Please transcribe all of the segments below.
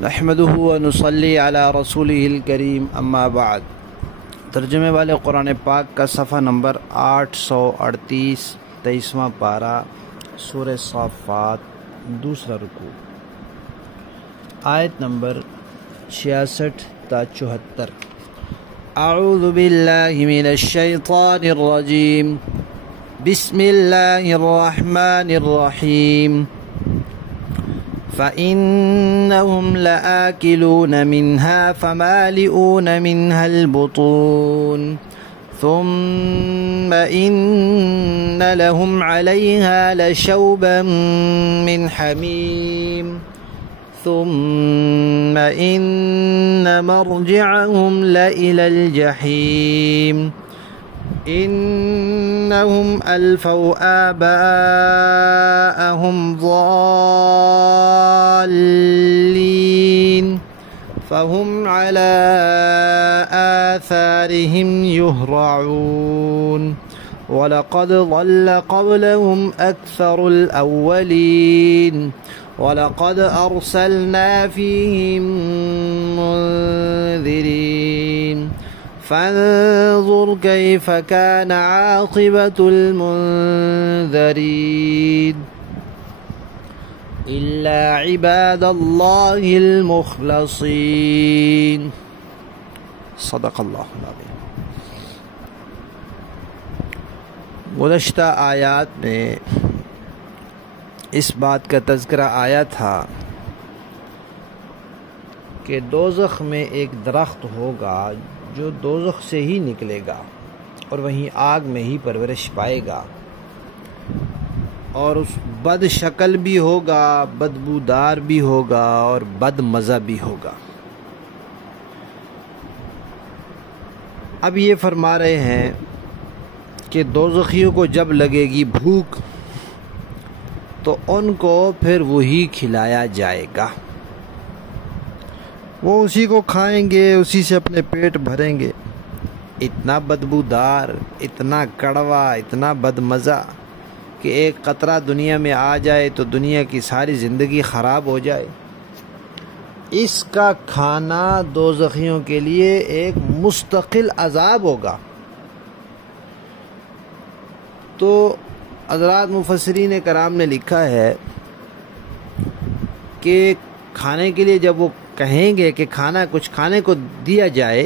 نحمدہ و نصلی علی رسولہ الکریم اما بعد۔ ترجمے والے قرآن پاک کا صفحہ نمبر 838، 23واں پارہ، سورہ صافات، دوسرا رکوع، آیت نمبر 66 تا 74۔ اعوذ باللہ من الشیطان الرجیم، بسم اللہ الرحمن الرحیم۔ فَإِنَّهُمْ لَآكِلُونَ مِنْهَا فَمَالِئُونَ مِنْهَا الْبُطُونَ ثُمَّ إِنَّ لَهُمْ عَلَيْهَا لَشَوْبًا مِّنْ حَمِيمٍ ثُمَّ إِنَّ مَرْجِعَهُمْ لَإِلَى الْجَحِيمِ إِنَّهُمْ أَلْفَوْا آبَاءَهُمْ ضَالِّينَ فَهُمْ عَلَى آثَارِهِمْ يُهْرَعُونَ وَلَقَدْ ضَلَّ قَبْلَهُمْ أَكْثَرُ الْأَوَّلِينَ وَلَقَدْ أَرْسَلْنَا فِيهِمْ مُنذِرِينَ فانظر كيف كان عاقبة المنذرين إلا عباد الله المخلصين۔ صدق اللہ العظیم۔ گزشتہ آیات میں اس بات کا تذکرہ آیا تھا کہ دوزخ میں ایک درخت ہوگا جو دوزخ سے ہی نکلے گا اور وہیں آگ میں ہی پرورش پائے گا، اور اس بد شکل بھی ہوگا، بدبودار بھی ہوگا اور بد مزہ بھی ہوگا۔ اب یہ فرما رہے ہیں کہ دوزخیوں کو جب لگے گی بھوک تو ان کو پھر وہی کھلایا جائے گا، وہ اسی کو کھائیں گے، اسی سے اپنے پیٹ بھریں گے۔ اتنا بدبودار، اتنا کڑوا، اتنا بدمزہ کہ ایک قطرہ دنیا میں آ جائے تو دنیا کی ساری زندگی خراب ہو جائے۔ اس کا کھانا دوزخیوں کے لیے ایک مستقل عذاب ہوگا۔ تو حضرات مفسرین کرام نے لکھا ہے کہ کھانے کے لیے جب وہ کہیں گے کہ کچھ کھانے کو دیا جائے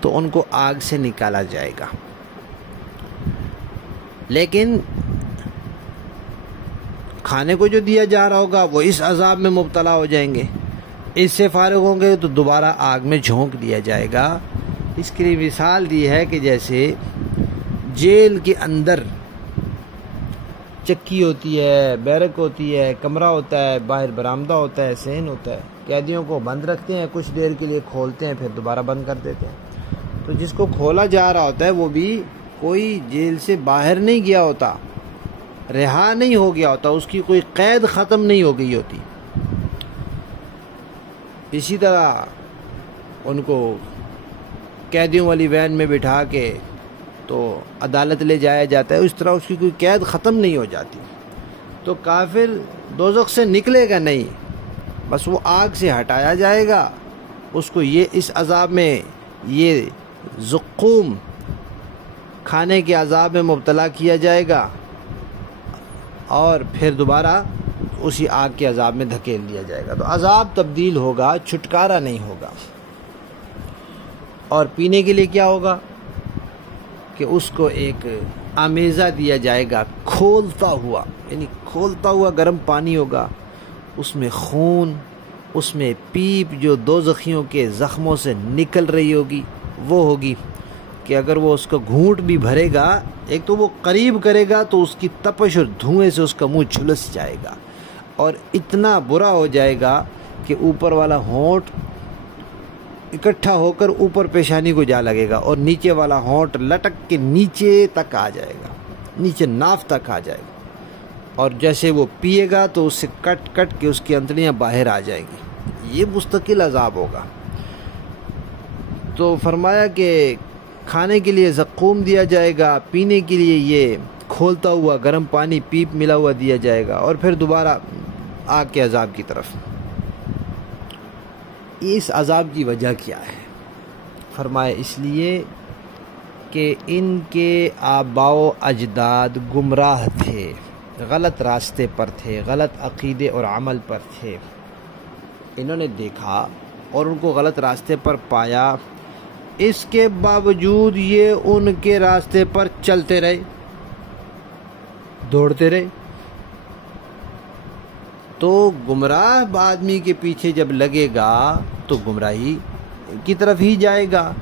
تو ان کو آگ سے نکالا جائے گا، لیکن کھانے کو جو دیا جا رہا ہوگا وہ اس عذاب میں مبتلا ہو جائیں گے، اس سے فارغ ہوں گے تو دوبارہ آگ میں جھونک دیا جائے گا۔ اس کے لیے مثال دی ہے کہ جیسے جیل کے اندر چکی ہوتی ہے، بیرک ہوتی ہے، کمرہ ہوتا ہے، باہر برآمدہ ہوتا ہے، صحن ہوتا ہے، قیدیوں کو بند رکھتے ہیں، کچھ دیر کے لیے کھولتے ہیں، پھر دوبارہ بند کر دیتے ہیں۔ تو جس کو کھولا جا رہا ہوتا ہے وہ بھی کوئی جیل سے باہر نہیں گیا ہوتا، رہا نہیں ہو گیا ہوتا، اس کی کوئی قید ختم نہیں ہو گئی ہوتی۔ اسی طرح ان کو قیدیوں والی وین میں بٹھا کے تو عدالت لے جایا جاتا ہے، اس طرح اس کی کوئی قید ختم نہیں ہو جاتی۔ تو کافر دوزخ سے نکلے گا نہیں، بس وہ آگ سے ہٹایا جائے گا، اس کو اس عذاب میں، یہ زقوم کھانے کے عذاب میں مبتلا کیا جائے گا، اور پھر دوبارہ اسی آگ کے عذاب میں دھکیل دیا جائے گا۔ تو عذاب تبدیل ہوگا، چھٹکارا نہیں ہوگا۔ اور پینے کے لیے کیا ہوگا کہ اس کو ایک آمیزہ دیا جائے گا، کھولتا ہوا، یعنی کھولتا ہوا گرم پانی ہوگا، اس میں خون، اس میں پیپ جو دوزخیوں کے زخموں سے نکل رہی ہوگی، وہ ہوگی کہ اگر وہ اس کا گھونٹ بھی بھرے گا، ایک تو وہ قریب کرے گا تو اس کی تپش اور دھوئیں سے اس کا منہ جھلس جائے گا، اور اتنا برا ہو جائے گا کہ اوپر والا ہونٹ اکٹھا ہو کر اوپر پیشانی کو جا لگے گا، اور نیچے والا ہونٹ لٹک کے نیچے تک آ جائے گا، نیچے ناف تک آ جائے گا، اور جیسے وہ پیے گا تو اس سے کٹ کٹ کے اس کی انتڑیاں باہر آ جائیں گی۔ یہ مستقل عذاب ہوگا۔ تو فرمایا کہ کھانے کے لیے زقوم دیا جائے گا، پینے کے لیے یہ کھولتا ہوا گرم پانی پیپ ملا ہوا دیا جائے گا، اور پھر دوبارہ آگ کے عذاب کی طرف۔ اس عذاب کی وجہ کیا ہے؟ فرمایا اس لیے کہ ان کے آباء و اجداد گمراہ تھے، غلط راستے پر تھے، غلط عقیدے اور عمل پر تھے۔ انہوں نے دیکھا اور ان کو غلط راستے پر پایا، اس کے باوجود یہ ان کے راستے پر چلتے رہے، دوڑتے رہے۔ تو گمراہ آدمی کے پیچھے جب لگے گا تو گمراہی کی طرف ہی جائے گا۔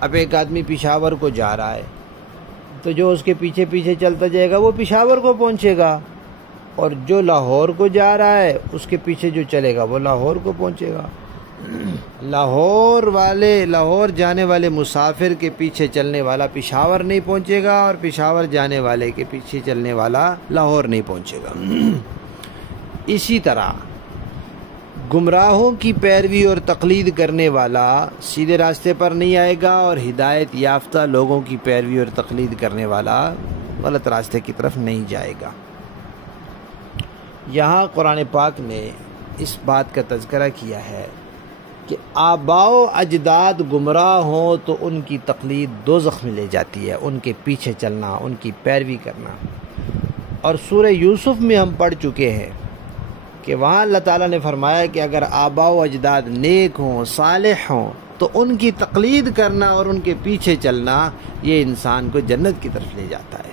اب ایک آدمی پشاور کو جا رہا ہے تو جو اس کے پیچھے پیچھے چلتا جائے گا وہ پشاور کو پہنچے گا، اور جو لاہور کو جا رہا ہے اس کے پیچھے جو چلے گا وہ لاہور کو پہنچے گا۔ لاہور جانے والے مسافر کے پیچھے چلنے والا پشاور نہیں پہنچے گا، اور پشاور جانے والے کے پیچھے چلنے والا لاہور نہیں پہنچے گا۔ اسی طرح گمراہوں کی پیروی اور تقلید کرنے والا سیدھے راستے پر نہیں آئے گا، اور ہدایت یافتہ لوگوں کی پیروی اور تقلید کرنے والا غلط راستے کی طرف نہیں جائے گا۔ یہاں قرآن پاک نے اس بات کا تذکرہ کیا ہے کہ آباء و اجداد گمراہ ہوں تو ان کی تقلید دوزخ میں لے جاتی ہے، ان کے پیچھے چلنا، ان کی پیروی کرنا۔ اور سورہ یوسف میں ہم پڑھ چکے ہیں کہ وہاں اللہ تعالیٰ نے فرمایا کہ اگر آباء و اجداد نیک ہوں، صالح ہوں، تو ان کی تقلید کرنا اور ان کے پیچھے چلنا یہ انسان کو جنت کی طرف لے جاتا ہے۔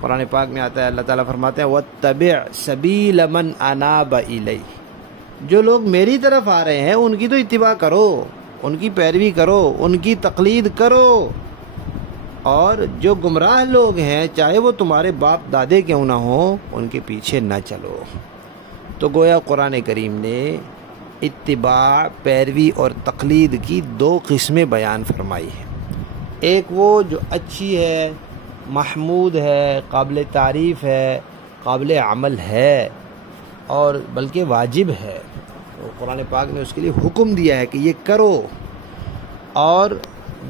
قرآن پاک میں آتا ہے، اللہ تعالیٰ فرماتے ہیں وَاتَّبِعْ سَبِيلَ مَنْ أَنَابَ إِلَيْهِ، جو لوگ میری طرف آ رہے ہیں ان کی تو اتباع کرو، ان کی پیروی کرو، ان کی تقلید کرو، اور جو گمراہ لوگ ہیں چاہے وہ تمہارے باپ دادے کیوں نہ ہوں ان کے پیچھے نہ چلو۔ تو گویا قرآن کریم نے اتباع، پیروی اور تقلید کی دو قسمیں بیان فرمائی ہیں۔ ایک وہ جو اچھی ہے، محمود ہے، قابل تعریف ہے، قابل عمل ہے، اور بلکہ واجب ہے، تو قرآن پاک نے اس کے لیے حکم دیا ہے کہ یہ کرو۔ اور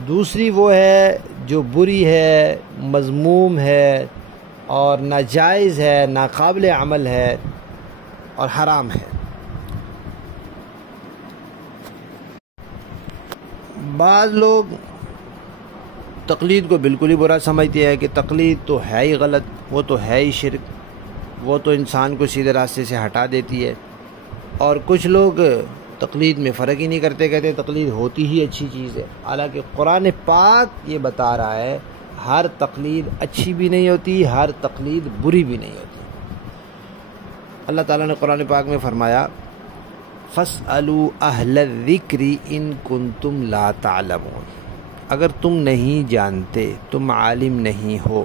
دوسری وہ ہے جو بری ہے، مذموم ہے، اور ناجائز ہے، ناقابل عمل ہے اور حرام ہے۔ بعض لوگ تقلید کو بالکل ہی برا سمجھتے ہیں کہ تقلید تو ہے ہی غلط، وہ تو ہے ہی شرک، وہ تو انسان کو سیدھے راستے سے ہٹا دیتی ہے۔ اور کچھ لوگ تقلید میں فرق ہی نہیں کرتے، کہتے تقلید ہوتی ہی اچھی چیز ہے، حالانکہ قرآن پاک یہ بتا رہا ہے ہر تقلید اچھی بھی نہیں ہوتی، ہر تقلید بری بھی نہیں ہوتی۔ اللہ تعالیٰ نے قرآن پاک میں فرمایا فَاسْأَلُوا أَهْلَ الذِّكْرِ إِن كُنتُمْ لَا تَعْلَمُونَ، اگر تم نہیں جانتے، تم عالم نہیں ہو،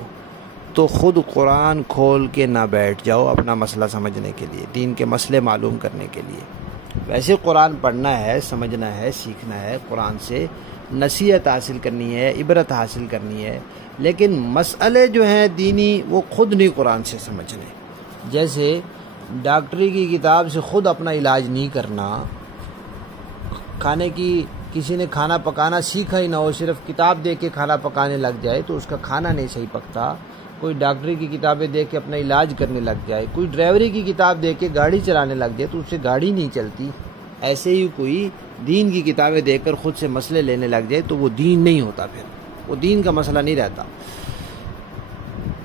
تو خود قرآن کھول کے نہ بیٹھ جاؤ اپنا مسئلہ سمجھنے کے لیے، دین کے مسئلے معلوم کرنے کے لیے۔ ویسے قرآن پڑھنا ہے، سمجھنا ہے، سیکھنا ہے، قرآن سے نصیحت حاصل کرنی ہے، عبرت حاصل کرنی ہے، لیکن مسئلے جو ہیں دینی وہ خود نہیں قرآن سے سمجھنے۔ جیسے ڈاکٹری کی کتاب سے خود اپنا علاج نہیں کرنا، کسی نے کھانا پکانا سیکھا ہی نہ ہو، صرف کتاب دیکھ کے کھانا پکانے لگ جائے تو اس کا کھانا نہیں صحیح پکتا۔ کوئی ڈاکٹری کی کتابیں دیکھ کے اپنا علاج کرنے لگ جائے، کوئی ڈرائیوری کی کتاب دیکھ کے گاڑی چلانے لگ جائے تو اس سے گاڑی نہیں چلتی۔ ایسے ہی کوئی دین کی کتابیں دیکھ کر خود سے مسئلے لینے لگ جائے تو وہ دین نہیں ہوتا، پھر وہ دین کا مسئلہ نہیں رہتا۔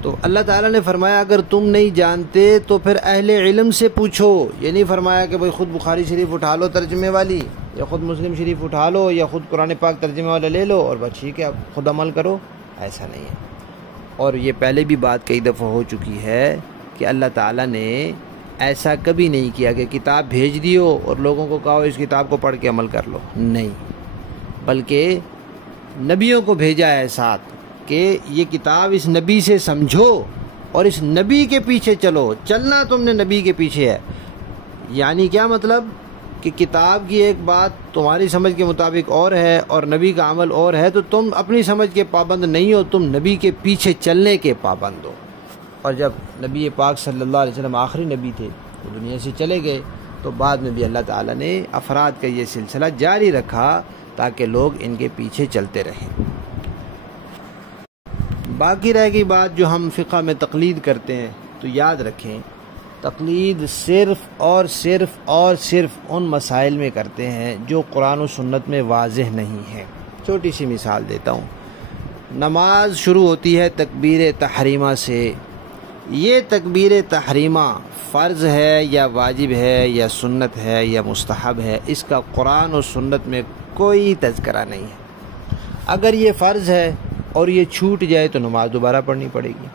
تو اللہ تعالیٰ نے فرمایا اگر تم نہیں جانتے تو پھر اہل علم سے پوچھو۔ یہ نہیں فرمایا کہ بھئی خود بخاری شریف اٹھا لو ترجمے والی، یا خود مسلم شریف اٹھا لو، یا خود قرآن پاک ترجمے والا لے لو اور بس ٹھیک ہے اب خود عمل کرو، ایسا نہیں ہے۔ اور یہ پہلے بھی بات کئی دفعہ ہو چکی ہے کہ اللہ تعالیٰ نے ایسا کبھی نہیں کیا کہ کتاب بھیج دیو اور لوگوں کو کہو اس کتاب کو پڑھ کے عمل کر لو، نہیں، بلکہ نبیوں کو بھیجا ہے ساتھ کہ یہ کتاب اس نبی سے سمجھو اور اس نبی کے پیچھے چلو۔ چلنا تم نے نبی کے پیچھے ہے، یعنی کیا مطلب کہ کتاب کی ایک بات تمہاری سمجھ کے مطابق اور ہے اور نبی کا عمل اور ہے، تو تم اپنی سمجھ کے پابند نہیں ہو، تم نبی کے پیچھے چلنے کے پابند ہو۔ اور جب نبی پاک صلی اللہ علیہ وسلم آخری نبی تھے، وہ دنیا سے چلے گئے، تو بعد میں بھی اللہ تعالیٰ نے افراد کا یہ سلسلہ جاری رکھا تاکہ لوگ ان کے پیچھے چلتے رہیں۔ باقی رہ گئی بات جو ہم فقہ میں تقلید کرتے ہیں، تو یاد رکھیں تقلید صرف اور صرف ان مسائل میں کرتے ہیں جو قرآن و سنت میں واضح نہیں ہیں۔ چھوٹی سی مثال دیتا ہوں، نماز شروع ہوتی ہے تکبیر تحریمہ سے۔ یہ تکبیر تحریمہ فرض ہے یا واجب ہے یا سنت ہے یا مستحب ہے، اس کا قرآن و سنت میں کوئی تذکرہ نہیں ہے۔ اگر یہ فرض ہے اور یہ چھوٹ جائے تو نماز دوبارہ پڑھنی پڑے گی،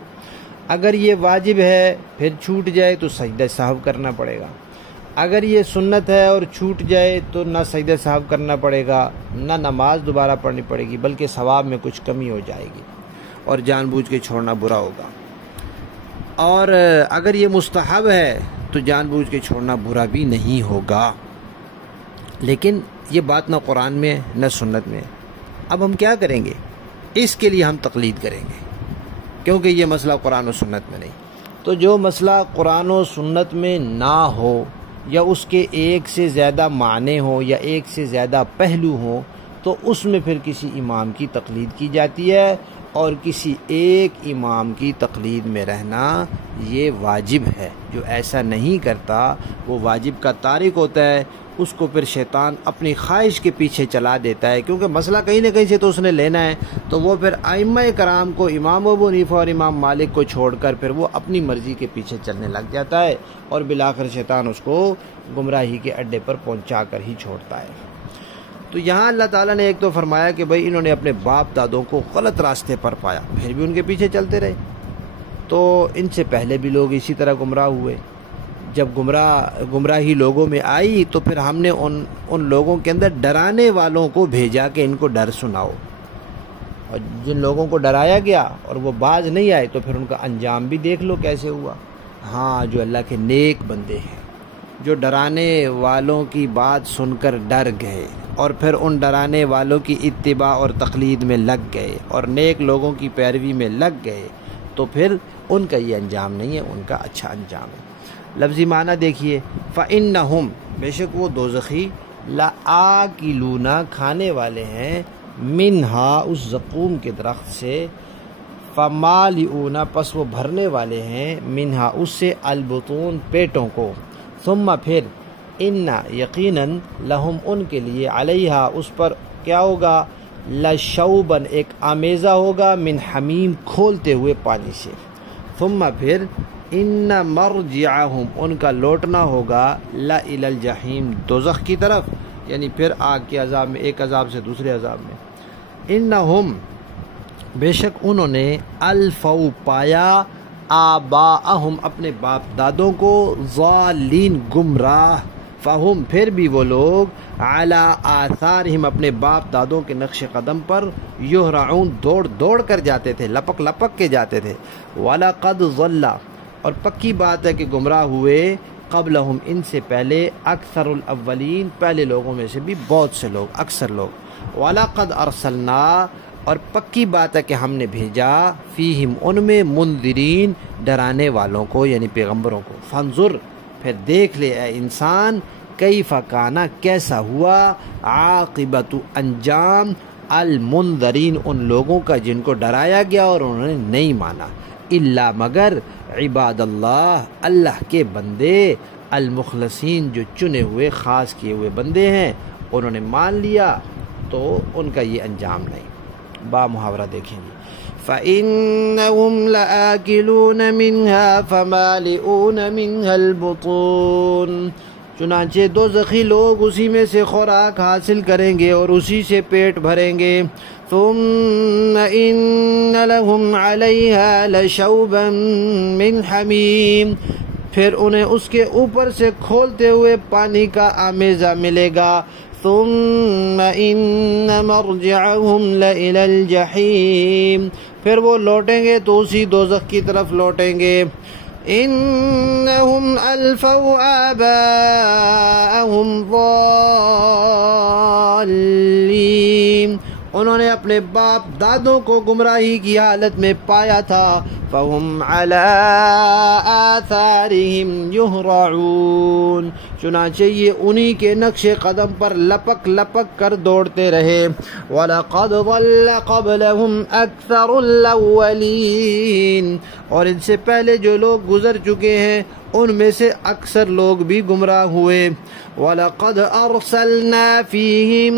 اگر یہ واجب ہے پھر چھوٹ جائے تو سجدہ سہو کرنا پڑے گا، اگر یہ سنت ہے اور چھوٹ جائے تو نہ سجدہ سہو کرنا پڑے گا نہ نماز دوبارہ پڑھنی پڑے گی، بلکہ ثواب میں کچھ کمی ہو جائے گی اور جان بوجھ کے چھوڑنا برا ہوگا۔ اور اگر یہ مستحب ہے تو جان بوجھ کے چھوڑنا برا بھی نہیں ہوگا، لیکن یہ بات نہ قرآن میں ہے نہ سنت میں ہے۔ اب ہم کیا کریں گے؟ اس کے لیے ہم تقلید کریں گے، کیونکہ یہ مسئلہ قرآن و سنت میں نہیں۔ تو جو مسئلہ قرآن و سنت میں نہ ہو یا اس کے ایک سے زیادہ معنی ہو یا ایک سے زیادہ پہلو ہوں تو اس میں پھر کسی امام کی تقلید کی جاتی ہے، اور کسی ایک امام کی تقلید میں رہنا یہ واجب ہے۔ جو ایسا نہیں کرتا وہ واجب کا تارک ہوتا ہے، اس کو پھر شیطان اپنی خواہش کے پیچھے چلا دیتا ہے، کیونکہ مسئلہ کہیں نہ کہیں سے تو اس نے لینا ہے، تو وہ پھر ائمہ کرام کو، امام ابو حنیفہ اور امام مالک کو چھوڑ کر پھر وہ اپنی مرضی کے پیچھے چلنے لگ جاتا ہے، اور بالآخر شیطان اس کو گمراہی کے اڈے پر پہنچا کر ہی چھوڑتا ہے۔ تو یہاں اللہ تعالیٰ نے ایک تو فرمایا کہ بھئی انہوں نے اپنے باپ دادوں کو غلط راستے پر پایا، پھر بھی ان کے پیچھے چلتے رہے، تو ان سے پہلے بھی لوگ اسی طرح گمراہ ہوئے۔ جب گمراہی لوگوں میں آئی تو پھر ہم نے ان لوگوں کے اندر ڈرانے والوں کو بھیجا کہ ان کو ڈر سناؤ، اور جن لوگوں کو ڈرایا گیا اور وہ باز نہیں آئے تو پھر ان کا انجام بھی دیکھ لو کیسے ہوا۔ ہاں، جو اللہ کے نیک بندے ہیں، جو ڈرانے والوں کی بات سن کر ڈر گئے اور پھر ان ڈرانے والوں کی اتباع اور تقلید میں لگ گئے اور نیک لوگوں کی پیروی میں لگ گئے، تو پھر ان کا یہ انجام نہیں ہے، ان کا اچھا انجام ہے۔ لفظی معنی دیکھیے، فَإِنَّهُمْ، بے شک وہ دوزخی، لَآكِلُونَ، کھانے والے ہیں، مِنْهَا، اس زقوم کے درخت سے، فَمَالِئُونَ، پس وہ بھرنے والے ہیں، مِنْهَا، اس سے، البطون، پیٹوں کو، ثم پھر، ان، یقیناً، لہم، ان کے لیے، علیہا، اس پر کیا ہوگا، لشوبن، ایک آمیزہ ہوگا، من حمیم، کھولتے ہوئے پانی سے، ثم پھر، ان مرجعہم، ان کا لوٹنا ہوگا، الی الجحیم، دوزخ کی طرف، یعنی پھر آگ کے عذاب میں، ایک عذاب سے دوسرے عذاب میں۔ انہم، بے شک انہوں نے، الفو، پایا، آباءہم، اپنے باپ دادوں کو، ضالین، گمراہ، فہم، پھر بھی وہ لوگ، علی آثارہم، اپنے باپ دادوں کے نقش قدم پر، یہرعون، دوڑ دوڑ کر جاتے تھے، لپک لپک کے جاتے تھے، وَلَقَدْ ضَلَّ، اور پکی بات ہے کہ گمراہ ہوئے، قبلہم، ان سے پہلے، اکثر الاولین، پہلے لوگوں میں سے بھی بہت سے لوگ، اکثر لوگ، وَلَقَدْ أَرْسَلْنَا، اور پکی بات ہے کہ ہم نے بھیجا، فیہم، ان میں، منذرین، ڈرانے والوں کو، یعنی پیغمبروں کو، فانظر، پھر دیکھ لے اے انسان، کیف کان، کیسا ہوا، عاقبت، انجام، المنذرین، ان لوگوں کا جن کو ڈرایا گیا اور انہوں نے نہیں مانا، الا، مگر، عباد اللہ، اللہ کے بندے، المخلصین، جو چنے ہوئے، خاص کیے ہوئے بندے ہیں، انہوں نے مان لیا تو ان کا یہ انجام نہیں۔ با محاورہ دیکھیں گے، فَإِنَّهُمْ لَآكِلُونَ مِنْهَا فَمَالِئُونَ مِنْهَا الْبُطُونَ، چنانچہ دوزخی لوگ اسی میں سے خوراک حاصل کریں گے اور اسی سے پیٹ بھریں گے، ثُمَّ إِنَّ لَهُمْ عَلَيْهَا لَشَوْبًا مِّنْ حَمِيمٍ، پھر انہیں اس کے اوپر سے کھولتے ہوئے پانی کا آمیزہ ملے گا، ثم ان مرجعهم لإلى الجحیم، پھر وہ لوٹیں گے تو اسی دوزخ کی طرف لوٹیں گے۔ انہم الفوا آباءہم ضالین، انہوں نے اپنے باپ دادوں کو گمراہی کی حالت میں پایا تھا، فہم علی آثارہم یہرعون، چنانچہ یہ انہی کے نقش قدم پر لپک لپک کر دوڑتے رہے، وَلَقَدْ ضَلَّ قَبْلَهُمْ أَكْثَرُ الْأَوَّلِينَ، اور ان سے پہلے جو لوگ گزر چکے ہیں ان میں سے اکثر لوگ بھی گمراہ ہوئے۔ وَلَقَدْ أَرْسَلْنَا فِيهِمْ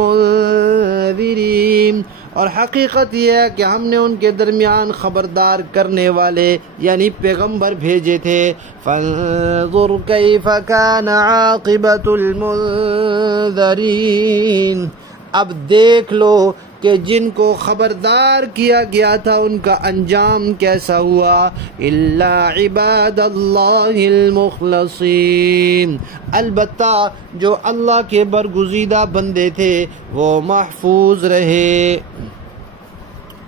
مُنذِرِينَ، اور حقیقت یہ ہے کہ ہم نے ان کے درمیان خبردار کرنے والے یعنی پیغمبر بھیجے تھے۔ فَانظُرْ كَيْفَ كَانَ عَاقِبَةُ الْمُنذَرِينَ، اب دیکھ لو کہ جن کو خبردار کیا گیا تھا ان کا انجام کیسا ہوا۔ الا عباد اللہ المخلصین، البتہ جو اللہ کے برگزیدہ بندے تھے وہ محفوظ رہے۔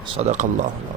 صدق اللہ۔